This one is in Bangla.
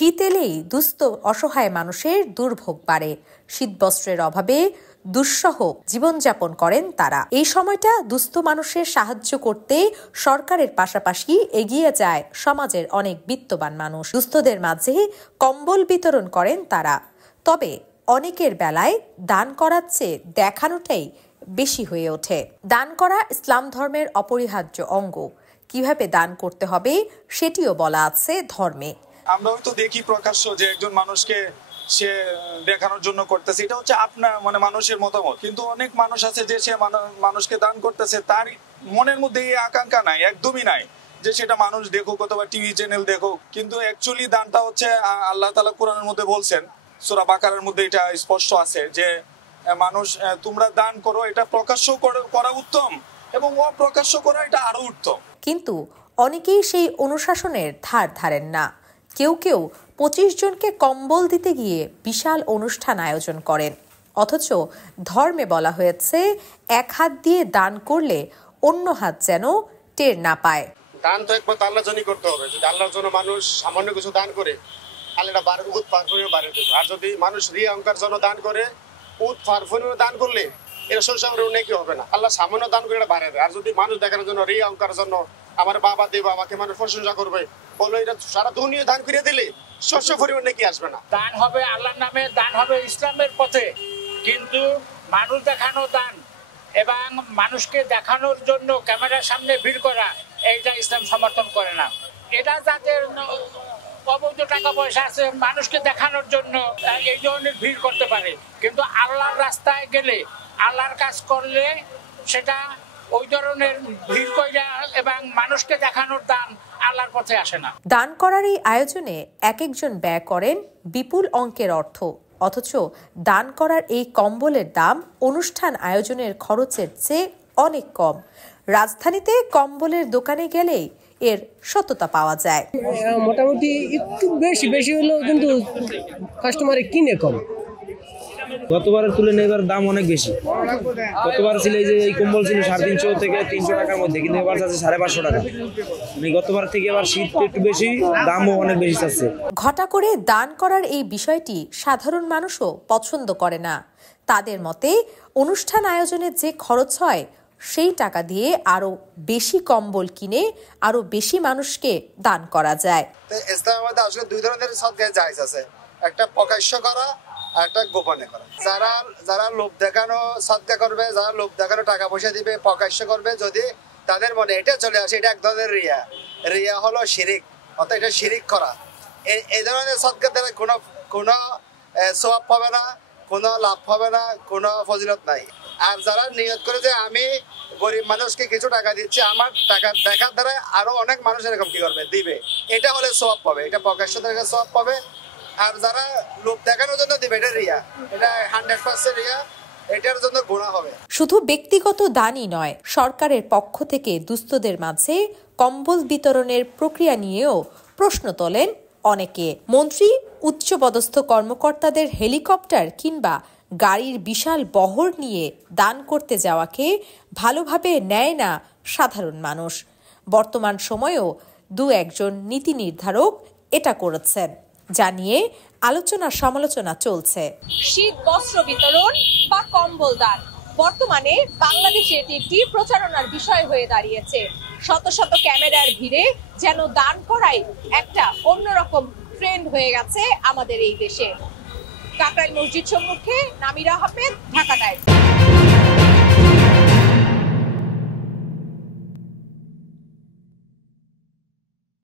শীত এলেই দুস্থ অসহায় মানুষের দুর্ভোগ বাড়ে। শীতবস্ত্রের অভাবে দুঃসহ জীবনযাপন করেন তারা। এই সময়টা দুস্থ মানুষের সাহায্য করতে সরকারের পাশাপাশি এগিয়ে যায় সমাজের অনেক বিত্তবান মানুষ। দুস্থদের মাঝে কম্বল বিতরণ করেন তারা। তবে অনেকের বেলায় দান করার চেয়ে দেখানোটাই বেশি হয়ে ওঠে। দান করা ইসলাম ধর্মের অপরিহার্য অঙ্গ। কিভাবে দান করতে হবে সেটিও বলা আছে ধর্মে। আমরা হয়তো দেখি প্রকাশ্য যে একজন মানুষকে সে দেখানোর জন্য করতেছে, এটা হচ্ছে আপনার মানুষের মতামত। কিন্তু অনেক মানুষ আছে যে সে মানুষকে দান করতেছে, তার মনের মধ্যে এই আকাঙ্ক্ষা নাই, একদমই নাই যে সেটা মানুষ দেখুক অথবা টিভি চ্যানেল দেখুক। কিন্তু অ্যাকচুয়ালি দানটা হচ্ছে আল্লাহ তাআলা কোরআনের মধ্যে বলছেন, সূরা বাকারার মধ্যে এটা স্পষ্ট আছে যে মানুষ তোমরা দান করো, এটা প্রকাশ্য করা উত্তম এবং অপ্রকাশ্য করা এটা আরো উত্তম। কিন্তু অনেকেই সেই অনুশাসনের ধার ধারেন না। কেউ কেউ 25 জনকে কম্বল দিতে গিয়ে বিশাল অনুষ্ঠান আয়োজন করেন। অথচ ধর্মে বলা হয়েছে এক হাত দিয়ে দান করলে অন্য হাত যেন টের না পায়। দান তো একমাত্র আল্লাহর জন্যই করতে হবে। যদি আল্লাহর জন্য মানুষ সামান্য কিছু দান করে তাহলে এটা উৎ ফারফুনিও বাড়ে দেবে। আর যদি মানুষ রিয়া অহংকার জন্য দান করে, উৎ ফারফুনিও দান করলে এটা সরসামের উন্নতি হবে না। আল্লাহ সামান্য দান করে এটা বাড়ে দেয়। আর যদি মানুষ দেখানোর জন্য রিয়া অহংকার জন্য আমার বাবা দেব, আমাকে মানুষ প্রশংসা করবে বললো, এটা সারা দুনিয়া দান করে দিলে শস্য পরিমাণ নাকি আসবে না। দান হবে আল্লাহর নামে, দান হবে ইসলামের পথে। কিন্তু মানুষ দেখানো দান এবং মানুষকে দেখানোর জন্য ক্যামেরার সামনে ভিড় করা, এইটা ইসলাম সমর্থন করে না। এটা যাদের অবৈধ টাকা পয়সা আছে মানুষকে দেখানোর জন্য এই ধরনের ভিড় করতে পারে, কিন্তু আল্লাহর রাস্তায় গেলে, আল্লাহর কাজ করলে সেটা ওই ধরনের ভিড় কইরা এবং মানুষকে দেখানোর দান আল্লাহর পথে আসে না। দান করার এই আয়োজনে এক একজন ব্যয় করেন বিপুল অঙ্কের অর্থ। অথচ দান করার এই কম্বলের দাম অনুষ্ঠান আয়োজনের খরচের চেয়ে অনেক কম। রাজধানীতে কম্বলের দোকানে গেলেই এর সত্যতা পাওয়া যায়। মোটামুটি একটু বেশি হলেও কিন্তু কাস্টমারে কিনে কম। গতবারের তুলনায় এবার দাম অনেক বেশি। গতবার ছিল যে এই কম্বল ছিল 350 থেকে 300 টাকার মধ্যে, কিন্তু এবার আছে 550 টাকা। গতবার থেকে এবার শীত একটু বেশি, দামও অনেক বেশি চাচ্ছে। ঘটা করে দান করার এই বিষয়টি সাধারণ মানুষও পছন্দ করে না। তাদের মতে অনুষ্ঠান আয়োজনের যে খরচ হয় সেই টাকা দিয়ে আরো বেশি কম্বল কিনে আরো বেশি মানুষকে দান করা যায়। ইসলামের মধ্যে আসলে দুই ধরনের সদকা জায়েজ আছে, একটা প্রকাশ্য করা আর একটা গোপনে করা। যারা লোভ দেখানো সদকা করবে, যারা লোভ দেখানো টাকা পয়সা দিবে, প্রকাশ্য করবে, যদি তাদের মনে এটা চলে আসে এটা এক ধরনের রিয়া হলো শিরিক, অর্থাৎ এটা শিরিক করা। এই ধরনের সদকা দ্বারা কোনো সওয়াব পাবে না, কোনো লাভ হবে না, কোনো ফজিলত নাই। আর যারা নিয়ত করে যে আমি গরিব মানুষকে কিছু টাকা দিচ্ছি, আমার টাকা দেখার দ্বারা আরো অনেক মানুষ এরকম কি করবে, দিবে, এটা হলে সওয়াব পাবে, এটা প্রকাশ্য থেকে সওয়াব পাবে। আর যারা লোভ দেখানোর জন্য দিবে এটা রিয়া, এটা 100% রিয়া, এটার জন্য গুনাহ হবে। শুধু ব্যক্তিগত দানই নয়, সরকারের পক্ষ থেকে দুস্থদের মাঝে কম্বল বিতরণের প্রক্রিয়া নিয়েও প্রশ্ন তোলেন অনেকে। মন্ত্রী, উচ্চপদস্থ কর্মকর্তাদের হেলিকপ্টার কিংবা গাড়ির বিশাল বহর নিয়ে দান করতে যাওয়াকে ভালোভাবে নেয় না সাধারণ মানুষ। বর্তমান সময়েও দু একজন নীতি নির্ধারক এটা করেছেন, যা নিয়ে আলোচনা সমালোচনা চলছে। শীত বস্ত্র বিতরণ বা কম্বল দান বর্তমানে বাংলাদেশে এটি একটি প্রচারণার বিষয় হয়ে দাঁড়িয়েছে। শত শত ক্যামেরার ভিড়ে যেন দান করাই একটা অন্যরকম ট্রেন্ড হয়ে গেছে আমাদের এই দেশে। কাকরাইল মসজিদ সম্মুখে নামিরা আহমেদ, ঢাকা টাইমস।